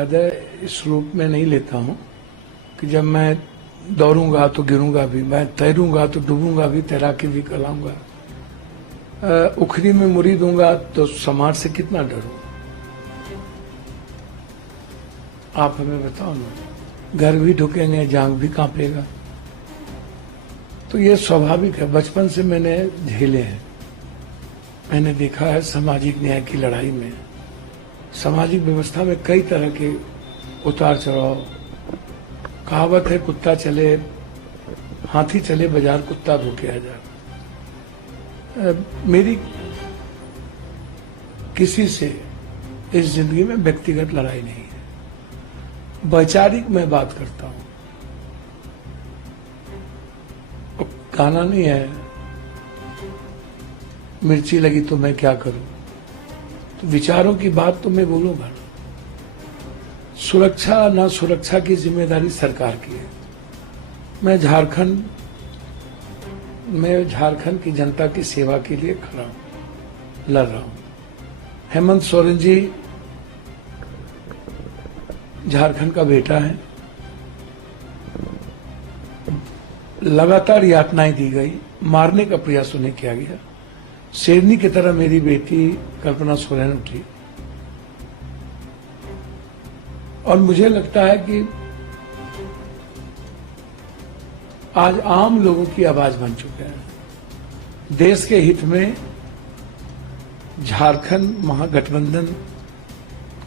ज़्यादा इस रूप में नहीं लेता हूँ कि जब मैं दौड़ूंगा तो गिरूंगा भी, मैं तैरूंगा तो डूबूंगा भी, तैराकी भी कराऊंगा। उखरी में मुरी दूंगा तो समाज से कितना डरूं? आप हमें बताओ ना, घर भी ढुकेंगे, जांग भी कांपेगा। तो ये स्वाभाविक है, बचपन से मैंने झेले हैं। मैंने देखा है सामाजिक न्याय की लड़ाई में, सामाजिक व्यवस्था में कई तरह के उतार चढ़ाव। कहावत है, कुत्ता चले हाथी चले बाजार, कुत्ता भूखे आ जा। मेरी किसी से इस जिंदगी में व्यक्तिगत लड़ाई नहीं है, वैचारिक मैं बात करता हूं। गाना नहीं है, मिर्ची लगी तो मैं क्या करूं, तो विचारों की बात तो मैं बोलूंगा ना। सुरक्षा ना सुरक्षा की जिम्मेदारी सरकार की है। मैं झारखंड की जनता की सेवा के लिए खड़ा हूं, लड़ रहा हूं। हेमंत सोरेन जी झारखंड का बेटा है, लगातार यातनाएं दी गई, मारने का प्रयास उन्हें किया गया। शेरनी की तरह मेरी बेटी कल्पना सोरेन उठी, और मुझे लगता है कि आज आम लोगों की आवाज बन चुके हैं। देश के हित में झारखंड महागठबंधन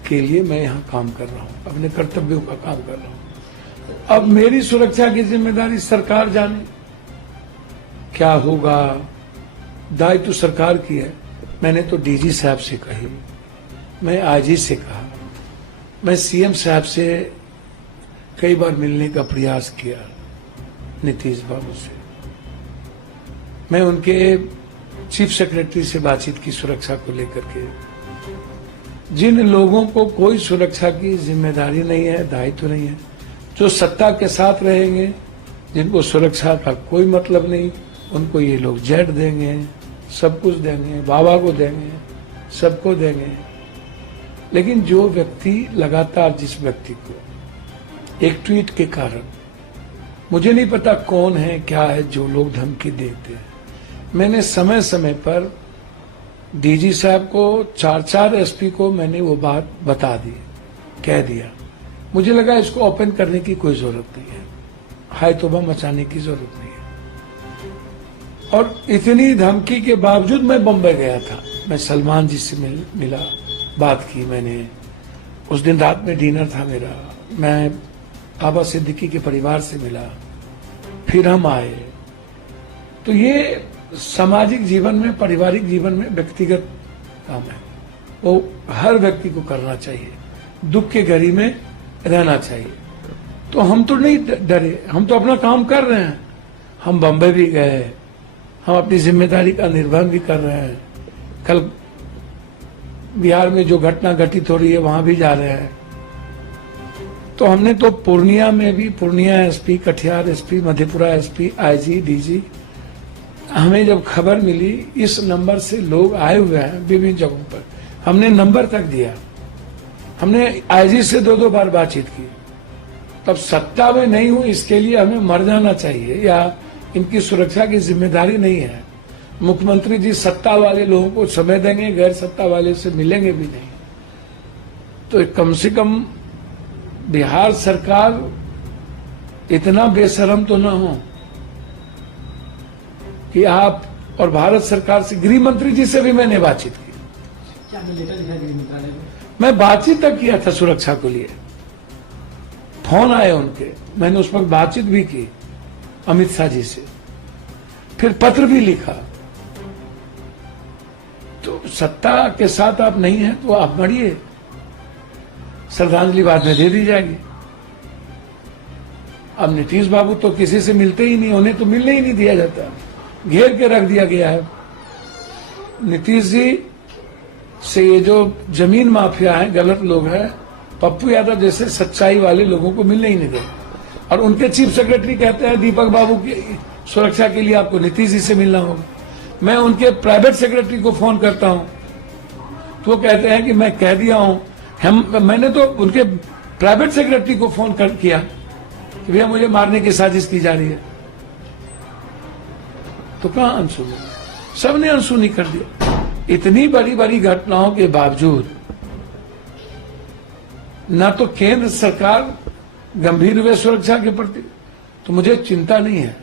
के लिए मैं यहां काम कर रहा हूं, अपने कर्तव्यों का काम कर रहा हूं। अब मेरी सुरक्षा की जिम्मेदारी सरकार जाने, क्या होगा, दायित्व सरकार की है। मैंने तो डीजी साहब से कही, मैं आईजी से कहा, मैं सीएम साहब से कई बार मिलने का प्रयास किया, नीतीश बाबू से। मैं उनके चीफ सेक्रेटरी से बातचीत की सुरक्षा को लेकर के। जिन लोगों को कोई सुरक्षा की जिम्मेदारी नहीं है, दायित्व नहीं है, जो सत्ता के साथ रहेंगे, जिनको सुरक्षा का कोई मतलब नहीं, उनको ये लोग जेट देंगे, सब कुछ देंगे, बाबा को देंगे, सबको देंगे। लेकिन जो व्यक्ति लगातार, जिस व्यक्ति को एक ट्वीट के कारण, मुझे नहीं पता कौन है क्या है, जो लोग धमकी देते हैं। मैंने समय समय पर डीजी साहब को, 4 एसपी को मैंने वो बात बता दी, कह दिया। मुझे लगा इसको ओपन करने की कोई जरूरत नहीं है, हाय तौबा मचाने की जरूरत नहीं है। और इतनी धमकी के बावजूद मैं बम्बई गया था। मैं सलमान जी से मिला, बात की मैंने। उस दिन रात में डिनर था मेरा। मैं बाबा सिद्दीकी के परिवार से मिला, फिर हम आए। तो ये सामाजिक जीवन में, पारिवारिक जीवन में व्यक्तिगत काम है, वो हर व्यक्ति को करना चाहिए। दुख के घड़ी में रहना चाहिए। तो हम तो नहीं डरे, हम तो अपना काम कर रहे हैं। हम बम्बई भी गए, हम अपनी जिम्मेदारी का निर्वहन भी कर रहे हैं। कल बिहार में जो घटना घटित हो रही है, वहां भी जा रहे हैं। तो हमने तो पूर्णिया में भी, Purnia SP, Katihar SP, Madhepura SP, IG, DG, हमें जब खबर मिली इस नंबर से लोग आए हुए हैं विभिन्न जगहों पर, हमने नंबर तक दिया। हमने आईजी से 2-2 बार बातचीत की। तब सत्ता में नहीं हूं इसके लिए हमें मर जाना चाहिए, या इनकी सुरक्षा की जिम्मेदारी नहीं है। मुख्यमंत्री जी सत्ता वाले लोगों को समय देंगे, गैर सत्ता वाले से मिलेंगे भी नहीं। तो कम से कम बिहार सरकार इतना बेशरम तो ना हो कि आप, और भारत सरकार से, गृह मंत्री जी से भी मैंने बातचीत की। क्या लेटर लिखा गृह मंत्रालय में? मैं बातचीत तक किया था सुरक्षा को लिए। फोन आए उनके, मैंने उस वक्त बातचीत भी की अमित शाह जी से, फिर पत्र भी लिखा। तो सत्ता के साथ आप नहीं हैं तो आप मरिए, श्रद्धांजलि बाद में दे दी जाएगी। अब नीतीश बाबू तो किसी से मिलते ही नहीं, उन्हें तो मिलने ही नहीं दिया जाता, घेर के रख दिया गया है। नीतीश जी से ये जो जमीन माफिया है, गलत लोग हैं, पप्पू यादव जैसे सच्चाई वाले लोगों को मिलने ही नहीं देते। और उनके चीफ सेक्रेटरी कहते हैं दीपक बाबू की सुरक्षा के लिए आपको नीतीश जी से मिलना होगा। मैं उनके प्राइवेट सेक्रेटरी को फोन करता हूं तो वो कहते हैं कि मैं कह दिया हूं। मैंने तो उनके प्राइवेट सेक्रेटरी को फोन कर किया कि भैया मुझे मारने की साजिश की जा रही है, तो कहां अनसुनी, सबने अनसुनी कर दिया। इतनी बड़ी बड़ी घटनाओं के बावजूद ना तो केंद्र सरकार गंभीर हुए सुरक्षा के प्रति, तो मुझे चिंता नहीं है।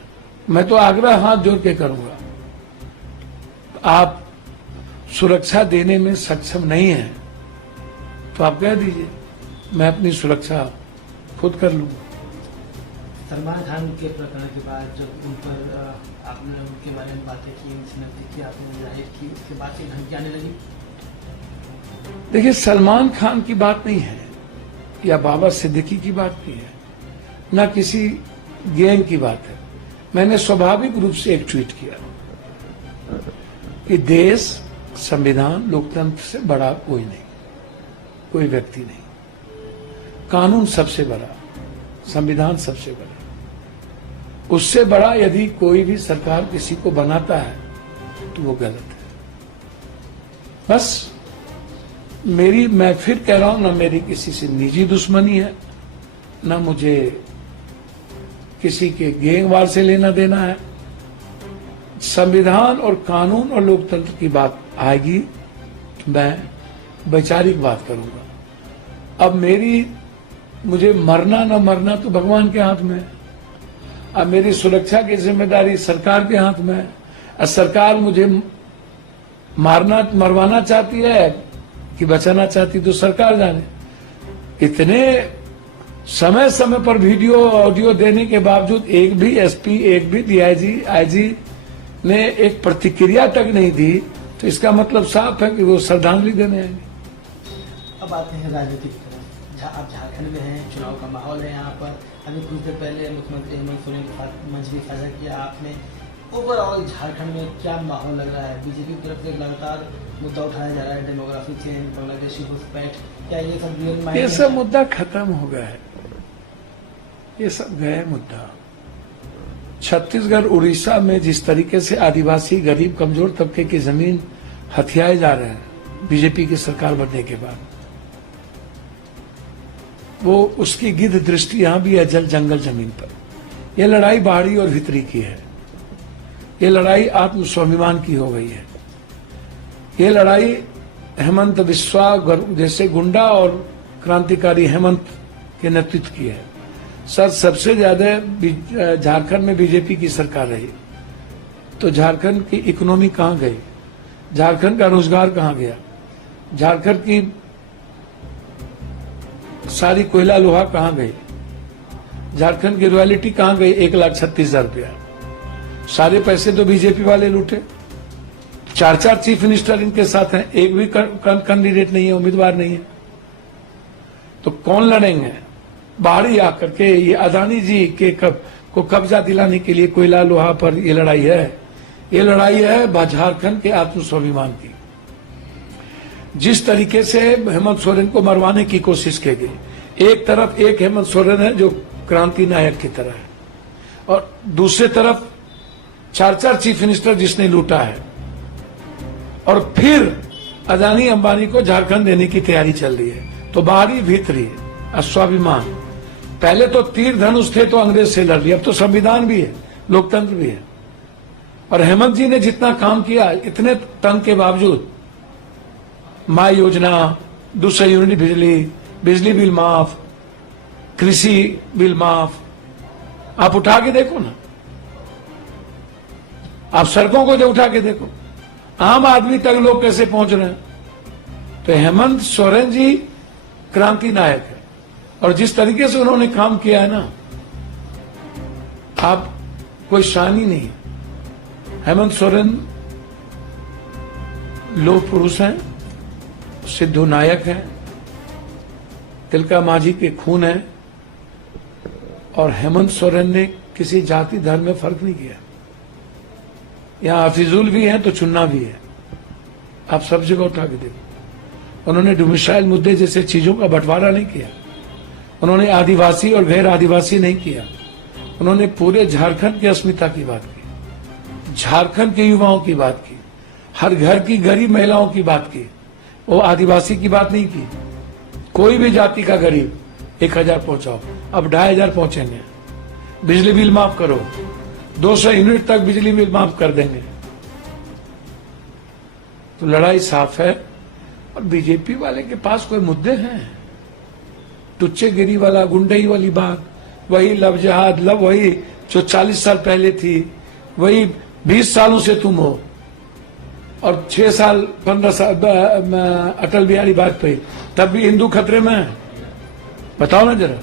मैं तो आग्रह हाथ जोड़ के करूंगा, आप सुरक्षा देने में सक्षम नहीं है तो आप कह दीजिए, मैं अपनी सुरक्षा खुद कर लूंगा। सलमान खान के प्रकरण के बाद जब उन पर आपने उनके बारे में बातें की, उनसे नजदीकी आपने जाहिर की, उसके बाद से धमकी आने लगी। देखिए, सलमान खान की बात नहीं है या बाबा सिद्दीकी की बात नहीं है, ना किसी गैंग की बात है। मैंने स्वाभाविक रूप से एक ट्वीट किया कि देश, संविधान, लोकतंत्र से बड़ा कोई नहीं, कोई व्यक्ति नहीं। कानून सबसे बड़ा, संविधान सबसे बड़ा, उससे बड़ा यदि कोई भी सरकार किसी को बनाता है तो वो गलत है। बस मैं फिर कह रहा हूं, ना मेरी किसी से निजी दुश्मनी है, ना मुझे किसी के गैंगवार से लेना देना है। संविधान और कानून और लोकतंत्र की बात आएगी तो मैं वैचारिक बात करूंगा। अब मुझे मरना ना मरना तो भगवान के हाथ में है। अब मेरी सुरक्षा की जिम्मेदारी सरकार के हाथ में है। अब सरकार मुझे मरवाना चाहती है कि बचाना चाहती, तो सरकार जाने। इतने समय समय पर वीडियो ऑडियो देने के बावजूद एक भी एसपी, एक भी डीआईजी, आईजी ने एक प्रतिक्रिया तक नहीं दी, तो इसका मतलब साफ है कि वो श्रद्धांजलि देने आएंगे। अब आते हैं राजनीतिक तरफ। आप झारखंड में हैं, चुनाव का माहौल है यहाँ पर। अभी कुछ देर पहले मुख्यमंत्री हेमंत सोरेन के साथ मंच भी साझा किया आपने। ओवरऑल झारखंड में क्या माहौल लग रहा है? बीजेपी की तरफ से लगातार मुद्दा उठाया जा रहा है, डेमोग्राफी चेंज, बांग्लादेशी घुसपैठ, क्या ये सब रियल माइंड? ये सब मुद्दा खत्म हो गया है, ये सब गए मुद्दा। छत्तीसगढ़, उड़ीसा में जिस तरीके से आदिवासी, गरीब, कमजोर तबके की जमीन हथियाए जा रहे हैं बीजेपी की सरकार बनने के बाद, वो उसकी गिद्ध दृष्टि यहां भी है जल जंगल जमीन पर। यह लड़ाई बाहरी और भीतरी की है, ये लड़ाई आत्म स्वाभिमान की हो गई है। ये लड़ाई हेमंत बिस्वा जैसे गुंडा और क्रांतिकारी हेमंत के नेतृत्व की है। सबसे ज्यादा झारखंड में बीजेपी की सरकार रही, तो झारखंड की इकोनॉमी कहां गई, झारखंड का रोजगार कहां गया, झारखंड की सारी कोयला लोहा कहां गई, झारखंड की रॉयल्टी कहां गई? 1,36,000 रुपया। सारे पैसे तो बीजेपी वाले लूटे। 4 चीफ मिनिस्टर इनके साथ हैं, एक भी कैंडिडेट नहीं है, उम्मीदवार नहीं है, तो कौन लड़ेंगे? बाहरी आकर के ये अदानी जी के को कब्जा दिलाने के लिए कोयला लोहा पर ये लड़ाई है। ये लड़ाई है झारखंड के आत्म स्वाभिमान की। जिस तरीके से हेमंत सोरेन को मरवाने की कोशिश की गई, एक तरफ एक हेमंत सोरेन है जो क्रांति नायक की तरह है, और दूसरे तरफ 4 चीफ मिनिस्टर जिसने लूटा है, और फिर अदानी अंबानी को झारखंड देने की तैयारी चल रही है। तो बाहरी भीतरी स्वाभिमान, पहले तो तीर धनुष थे तो अंग्रेज से लड़ लिया, अब तो संविधान भी है, लोकतंत्र भी है। और हेमंत जी ने जितना काम किया, इतने तंग के बावजूद, माँ योजना, दूसरा यूनिट बिजली बिल माफ, कृषि बिल माफ, आप उठा के देखो ना, आप सड़कों को जो उठा के देखो, आम आदमी तक लोग कैसे पहुंच रहे हैं। तो हेमंत सोरेन जी क्रांति नायक है, और जिस तरीके से उन्होंने काम किया है ना, आप कोई शानी नहीं। हेमंत सोरेन लोह पुरुष हैं, सिद्धू नायक हैं, तिलका माझी के खून है, और हेमंत सोरेन ने किसी जाति धर्म में फर्क नहीं किया। यहां हफीजुल भी है तो चुन्ना भी है, आप सब जगह उठा के देखो। उन्होंने डोमिसाइल मुद्दे जैसे चीजों का बंटवारा नहीं किया, उन्होंने आदिवासी और गैर आदिवासी नहीं किया, उन्होंने पूरे झारखंड की अस्मिता की बात की, झारखंड के युवाओं की बात की, हर घर की गरीब महिलाओं की बात की। वो आदिवासी की बात नहीं की, कोई भी जाति का गरीब 1000 पहुंचाओ, अब 2500 पहुंचेंगे। बिजली बिल माफ करो, 200 यूनिट तक बिजली बिल माफ कर देंगे। तो लड़ाई साफ है। और बीजेपी वाले के पास कोई मुद्दे हैं? टुच्चेगिरी वाला, गुंडई वाली बात, वही लव जहाद, वही जो 40 साल पहले थी, वही 20 सालों से तुम हो। और 6 साल 15 साल अटल बिहारी वाजपेयी, तब भी हिंदू खतरे में है? बताओ ना जरा।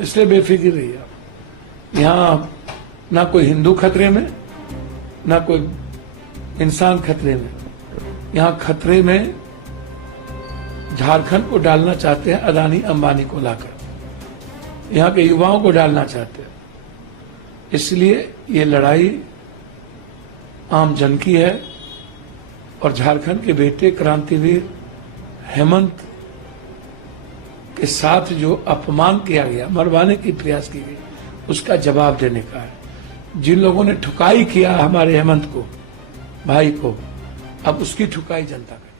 इसलिए बेफिक्र रहिए आप। यहां ना कोई हिंदू खतरे में, ना कोई इंसान खतरे में। यहां खतरे में झारखंड को डालना चाहते हैं अदानी अंबानी को लाकर, यहां के युवाओं को डालना चाहते हैं। इसलिए ये लड़ाई आम जन की है। और झारखंड के बेटे क्रांतिवीर हेमंत के साथ जो अपमान किया गया, मरवाने की प्रयास की गई, उसका जवाब देने का है। जिन लोगों ने ठुकाई किया हमारे हेमंत को, भाई को, अब उसकी ठुकाई जनता करेगी।